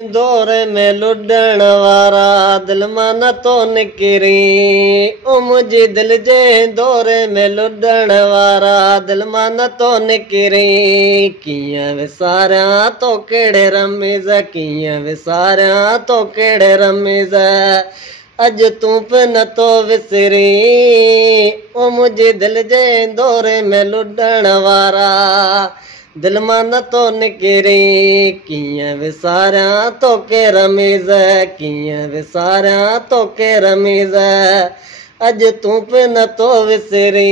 दौरे में लुडण वारा दिल मां न तो निकिरी ओ मुंहिंजी दिल जे दौरे में लुडण वारा दिल मां न तो निकिरी कीअं विसारियां तो कहिड़े रमीज़ कीअं विसारियां तो कहिड़े रमीज़ अॼु तूं बि नथो विसरी ओ मुंहिंजी दिल जे दौरे में लुडण वारा दिल मां न तो निकिरी कीअं विसारियां तो के रमीज़ कीअं विसारियां तो के रमीज़ अॼु तूं बि नथो विसरी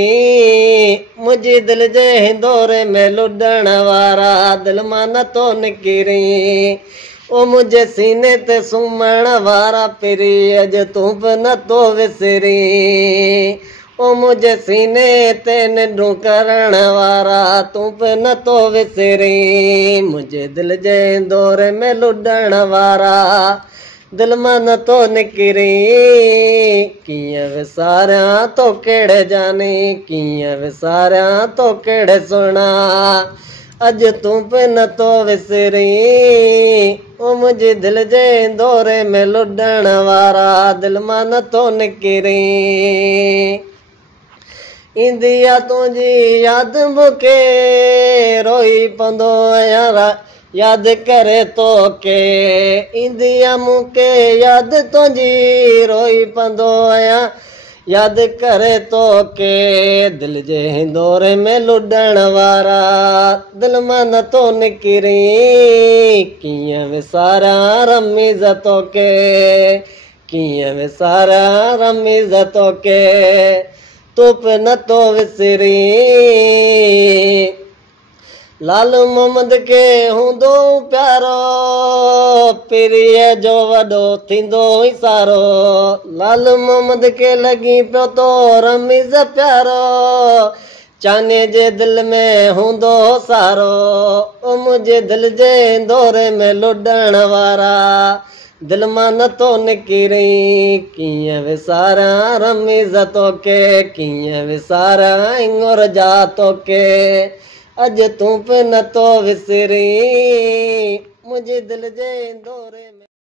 मुंहिंजी दिल जे हिंदोरे में लुडण वारा दिल मां न तो निकिरी ओ मुंहिंजे सीने ते सुम्हण वारा पिरी अॼु तूं बि नथो विसरी ओ मुंहिंजे सीने ते निंडूं करण वारा तूं बि नथो विसरी मुंहिंजे दिल जे दौरे में लुडण वारा दिल मां नथो निकिरी कीअं विसारियां तो कहिड़े जानी कीअं विसारियां तो कहिड़े सुहिणा अॼु तूं बि नथो विसरी ओ मुंहिंजी दिल जे दौरे में लुडण वारा दिल मां नथो निकिरी इंदिया तुंहिंजी यादि मूंखे रोई पवंदो आहियां यादि करे तो के इंदिया मूंखे यादि तुंहिंजी रोई पवंदो आहियां यादि करे तो के दिल जे हिंदोरे में लुडण वारा दिल मां नथो निकिरी कीअं विसारियां रमीज़ तो के कीअं विसारियां रमीज़ तो के तूं बि नथो विसरी लाल मोहम्मद खे हूंदो प्यारो पीरीअ जो वॾो थींदो ई सारो लाल मोहम्मद खे लॻी पियो तो रमीज़ प्यारो चाने जे दिल में हूंदो सारो ओ मुंहिंजे दिल जे दौरे में लुडण वारा दिल मां नथो निकिरी कीअं विसारियां रमीज़ तो के कीअं विसारियां इंगुर जा तो के अॼु तूं बि नथो विसरी मुंहिंजी दिल जे दौरे